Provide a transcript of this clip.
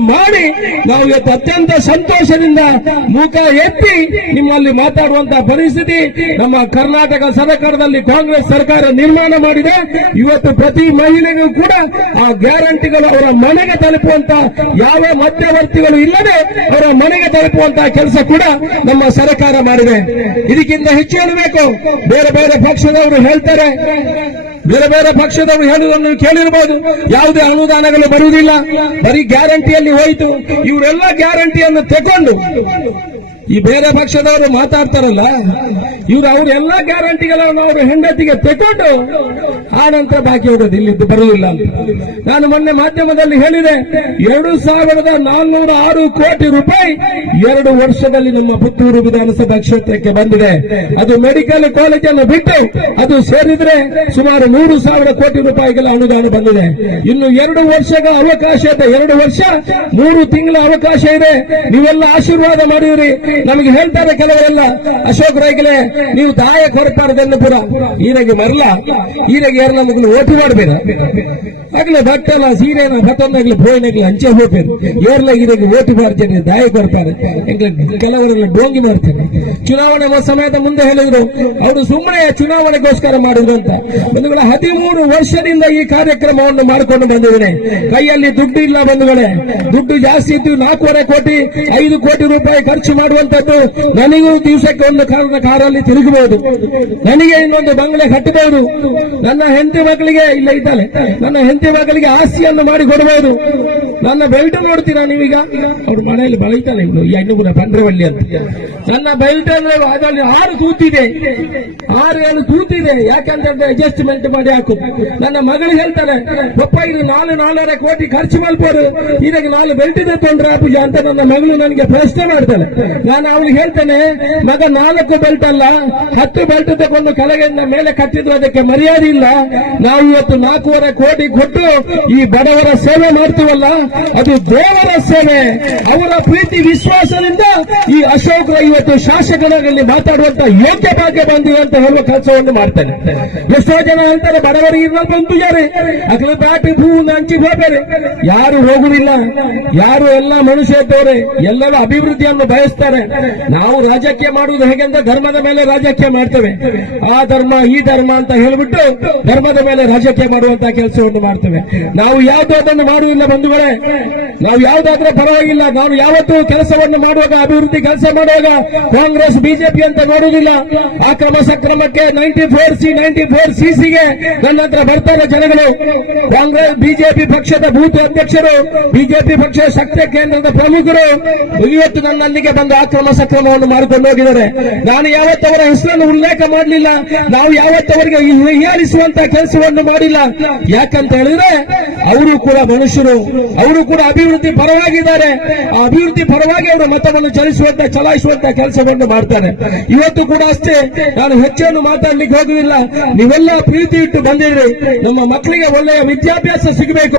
ಮಾಡಿ ನಾವು ಇವತ್ತು ಅತ್ಯಂತ ಸಂತೋಷದಿಂದ ಮುಖ ಎತ್ತಿ ನಿಮ್ಮಲ್ಲಿ ಮಾತಾಡುವಂತಹ ಪರಿಸ್ಥಿತಿ ನಮ್ಮ ಕರ್ನಾಟಕ ಸರ್ಕಾರದಲ್ಲಿ ಕಾಂಗ್ರೆಸ್ ಸರ್ಕಾರ ನಿರ್ಮಾಣ ಮಾಡಿದೆ. ಇವತ್ತು ಪ್ರತಿ ಮಹಿಳೆಗೂ ಕೂಡ ಆ ಗ್ಯಾರಂಟಿಗಳು ಅವರ ಮನೆಗೆ ತಲುಪುವಂತ ಯಾವ ಮಧ್ಯವರ್ತಿಗಳು ಇಲ್ಲದೆ ಅವರ ಮನೆಗೆ ತಲುಪುವಂತಹ ಕೆಲಸ ಕೂಡ ನಮ್ಮ ಸರ್ಕಾರ ಮಾಡಿದೆ. ಇದಕ್ಕಿಂತ ಹೆಚ್ಚು ಹೇಳಬೇಕು. ಬೇರೆ ಬೇರೆ ಪಕ್ಷದವರು ಹೇಳ್ತಾರೆ ಬೇರೆ ಬೇರೆ ಪಕ್ಷದವರು ಹೇಳುವುದನ್ನು ಕೇಳಿರಬಹುದು ಯಾವುದೇ ಅನುದಾನಗಳು ಬರುವುದಿಲ್ಲ. ಬರೀ ಗ್ಯಾರಂಟಿಯಲ್ಲಿ ಹೋಯಿತು. ಇವರೆಲ್ಲ ಗ್ಯಾರಂಟಿಯನ್ನು ತಗೊಂಡು ಈ ಬೇರೆ ಪಕ್ಷದವರು ಮಾತಾಡ್ತಾರಲ್ಲ, ಇವ್ರು ಅವ್ರ ಎಲ್ಲ ಗ್ಯಾರಂಟಿಗಳನ್ನು ಅವರು ಹೆಂಡತಿಗೆ ತೆಕೊಂಡು ಆ ನಂತರ ಬಾಕಿ ಹೋಗೋದು, ಇಲ್ಲಿದ್ದು ಬರುವುದಿಲ್ಲ ನಾನು ಮೊನ್ನೆ ಮಾಧ್ಯಮದಲ್ಲಿ ಹೇಳಿದೆ, ಎರಡು ಸಾವಿರದ ನಾಲ್ನೂರ ಆರು ಕೋಟಿ ರೂಪಾಯಿ ಎರಡು ವರ್ಷದಲ್ಲಿ ನಮ್ಮ ಪುತ್ತೂರು ವಿಧಾನಸಭಾ ಕ್ಷೇತ್ರಕ್ಕೆ ಬಂದಿದೆ. ಅದು ಮೆಡಿಕಲ್ ಕಾಲೇಜನ್ನು ಬಿಟ್ಟು ಅದು ಸೇರಿದ್ರೆ ಸುಮಾರು ನೂರು ಸಾವಿರ ಕೋಟಿ ರೂಪಾಯಿಗಳ ಅನುದಾನ ಬಂದಿದೆ. ಇನ್ನು ಎರಡು ವರ್ಷಗಳ ಅವಕಾಶ ಇದೆ, ಎರಡು ವರ್ಷ, ಮೂರು ತಿಂಗಳ ಅವಕಾಶ ಇದೆ. ನೀವೆಲ್ಲ ಆಶೀರ್ವಾದ ಮಾಡಿದ್ರಿ. ನಮಗೆ ಹೇಳ್ತಾರೆ ಕೆಲವರೆಲ್ಲ, ಅಶೋಕ್ ರೈಗಲೆ ನೀವು ದಾಯ ಕೊರಪಾರದನ್ನು ಪುರ. ಈರೆಗೆ ಮರಲ ಈರೆಗೆ ನನಗೆ ಓಟಿ ಮಾಡಬೇಡ. ಆಗ್ಲೇ ಬಟ್ಟಲ ಸೀರೆನ ಮತ್ತೊಂದಾಗ್ಲಿ ಬೋಯ್ನಾಗ್ಲಿ ಹಂಚೆ ಹೋಗ್ತಾರೆ ಏರ್ಲ ಇದಕ್ಕೆ ಓಟು ಮಾಡ್ತೇನೆ, ದಾಯ ಕೊಡ್ತಾರೆ. ಕೆಲವರೆಲ್ಲ ಡೋಂಗಿ ಮಾಡ್ತೇನೆ. ಚುನಾವಣೆ ಸಮಯದ ಮುಂದೆ ಹೇಳಿದ್ರು, ಅವರು ಸುಮ್ಮನೆ ಚುನಾವಣೆಗೋಸ್ಕರ ಮಾಡಿದ್ರು ಅಂತ. ಬಂಧುಗಳ, ಹದಿಮೂರು ವರ್ಷದಿಂದ ಈ ಕಾರ್ಯಕ್ರಮವನ್ನು ಮಾಡಿಕೊಂಡು ಬಂದಿದ್ದೇನೆ. ಕೈಯಲ್ಲಿ ದುಡ್ಡು ಇಲ್ಲ ಬಂಧುಗಳೇ. ದುಡ್ಡು ಜಾಸ್ತಿ ಇದ್ದು ನಾಲ್ಕೂವರೆ ಕೋಟಿ, ಐದು ಕೋಟಿ ರೂಪಾಯಿ ಖರ್ಚು ಮಾಡುವಂತದ್ದು ನನಗೂ ದಿವಸಕ್ಕೆ ಒಂದು ಕಾರಣ ಕಾರಲ್ಲಿ ತಿರುಗಬಹುದು. ನನಗೆ ಇನ್ನೊಂದು ಬಂಗಲೆ ಕಟ್ಟಬಹುದು ನನ್ನ ಹೆಂಡತಿ ಮಕ್ಕಳಿಗೆ ಇಲ್ಲ ಇದ್ದಾಳೆ. ನನ್ನ ಹೆಂಡತಿ ಮಕ್ಕಳಿಗೆ ಆಸ್ತಿಯನ್ನು ಮಾಡಿ ಕೊಡಬಹುದು. ನನ್ನ ಬೆಲ್ಟ್ ನೋಡ್ತೀರಾ ನೀವೀಗ? ಅವ್ರ ಮನೆಯಲ್ಲಿ ಬಳಿತಾನೆ ಇನ್ನು ಈ ಹೆಣ್ಣು ಕೂಡ ಅಂತ. ನನ್ನ ಬೆಲ್ಟ್ ಅಂದ್ರೆ ಅದರಲ್ಲಿ ಆರು ತೂತಿದೆ. ಆರು ಏಳು ತೂತಿದೆ. ಯಾಕಂತಂದ್ರೆ ಅಡ್ಜಸ್ಟ್ಮೆಂಟ್ ಮಾಡಿ ಹಾಕು. ನನ್ನ ಮಗಳು ಹೇಳ್ತಾರೆ ಪಪ್ಪ ಇದು ನಾಲ್ಕು ನಾಲ್ವರೆ ಕೋಟಿ ಖರ್ಚು ಮಾಡ್ಬೋದು. ಇದಕ್ಕೆ ನಾಲ್ಕು ಬೆಲ್ಟ್ ತಗೊಂಡ್ರೆ ಪೂಜ ಅಂತ ನನ್ನ ಮಗಳು ನನಗೆ ಪ್ರಶ್ನೆ ಮಾಡ್ತಾಳೆ. ನಾನು ಅವಳಿಗೆ ಹೇಳ್ತೇನೆ, ಮಗ, ನಾಲ್ಕು ಬೆಲ್ಟ್ ಅಲ್ಲ, ಹತ್ತು ಬೆಲ್ಟ್ ತಗೊಂಡು ಕೆಳಗಿಂದ ಮೇಲೆ ಕಟ್ಟಿದ್ರು, ಅದಕ್ಕೆ ಮರ್ಯಾದೆ ಇಲ್ಲ. ನಾವು ಇವತ್ತು ನಾಲ್ಕೂವರೆ ಕೋಟಿ ಕೊಟ್ಟು ಈ ಬಡವರ ಸೇವೆ ಮಾಡ್ತೀವಲ್ಲ ಅದು ದೇವರ ಸೇವೆ. ಅವರ ಪ್ರೀತಿ, ವಿಶ್ವಾಸದಿಂದ ಈ ಅಶೋಕ್ ಇವತ್ತು ಶಾಸಕರಲ್ಲಿ ಮಾತಾಡುವಂತ ಯೋಗ್ಯ ಭಾಗ್ಯ ಬಂದಿದೆ ಅಂತ ಹೇಳುವ ಕೆಲಸವನ್ನು ಮಾಡ್ತಾನೆ. ಎಷ್ಟೋ ಜನ ಅಂತಾರೆ ಬಡವರಿಗೆ ಇರುವಲ್ಲಿ ಯಾರೇ? ಅಗಲ ಹೂ ಹಂಚಿ ಹೋಗ್ತಾರೆ ಯಾರು ಹೋಗುವುದಿಲ್ಲ. ಯಾರು ಎಲ್ಲ ಮನುಷ್ಯ ಇದ್ದವರೆ ಎಲ್ಲರೂ ಅಭಿವೃದ್ಧಿಯನ್ನು ಬಯಸ್ತಾರೆ. ನಾವು ರಾಜಕೀಯ ಮಾಡುವುದು ಹೇಗೆಂದ್ರೆ ಧರ್ಮದ ಮೇಲೆ ರಾಜಕೀಯ ಮಾಡ್ತೇವೆ. ಆ ಧರ್ಮ, ಈ ಧರ್ಮ ಅಂತ ಹೇಳ್ಬಿಟ್ಟು ಧರ್ಮದ ಮೇಲೆ ರಾಜಕೀಯ ಮಾಡುವಂತಹ ಕೆಲಸವನ್ನು ಮಾಡ್ತೇವೆ. ನಾವು ಯಾವುದೋ ಅದನ್ನು ಮಾಡುವುದಿಲ್ಲ ಬಂಧುಗಳೇ ನಾವು ಯಾವುದಾದ್ರೂ ಪರವಾಗಿಲ್ಲ. ನಾವು ಯಾವತ್ತೂ ಕೆಲಸವನ್ನು ಮಾಡುವಾಗ, ಅಭಿವೃದ್ಧಿ ಕೆಲಸ ಮಾಡುವಾಗ ಕಾಂಗ್ರೆಸ್, ಬಿಜೆಪಿ ಅಂತ ನೋಡುವುದಿಲ್ಲ. ಆ ಕ್ರಮ ಸಕ್ರಮಕ್ಕೆ ninety four C ninety four ಸಿಸಿಗೆ ನನ್ನ ಹತ್ರ ಬರ್ತಾರೆ ಜನಗಳು. ಕಾಂಗ್ರೆಸ್, ಬಿಜೆಪಿ ಪಕ್ಷದ ಬೂತ್ ಅಧ್ಯಕ್ಷರು, ಬಿಜೆಪಿ ಪಕ್ಷದ ಶಕ್ತಿ ಕೇಂದ್ರದ ಪ್ರಮುಖರು ಇವತ್ತು ನನ್ನ ಅಲ್ಲಿಗೆ ಬಂದು ಆಕ್ರಮ ಸಕ್ರಮವನ್ನು ಮಾಡಿಕೊಂಡು ಹೋಗಿದ್ದಾರೆ. ನಾನು ಯಾವತ್ತವರ ಹೆಸರನ್ನು ಉಲ್ಲೇಖ ಮಾಡಲಿಲ್ಲ. ನಾವು ಯಾವತ್ತವರಿಗೆ ಹೀಯಾಳಿಸುವಂತ ಕೆಲಸವನ್ನು ಮಾಡಿಲ್ಲ. ಯಾಕಂತ ಹೇಳಿದ್ರೆ, ಅವರು ಕೂಡ ಮನುಷ್ಯರು. ಅವರು ಕೂಡ ಅಭಿವೃದ್ಧಿ ಪರವಾಗಿದ್ದಾರೆ. ಆ ಅಭಿವೃದ್ಧಿ ಪರವಾಗಿ ಅವರ ಮತವನ್ನು ಚಲಿಸುವಂತ, ಚಲಾಯಿಸುವಂತ ಕೆಲಸವನ್ನು ಮಾಡ್ತಾರೆ. ಇವತ್ತು ಕೂಡ ಅಷ್ಟೇ, ನಾನು ಹೆಚ್ಚೇನು ಮಾತಾಡ್ಲಿಕ್ಕೆ ಹೋಗುವುದಿಲ್ಲ. ನೀವೆಲ್ಲ ಪ್ರೀತಿ ಇಟ್ಟು ಬಂದಿದ್ರಿ ನಮ್ಮ ಮಕ್ಕಳಿಗೆ ಒಳ್ಳೆಯ ವಿದ್ಯಾಭ್ಯಾಸ ಸಿಗಬೇಕು.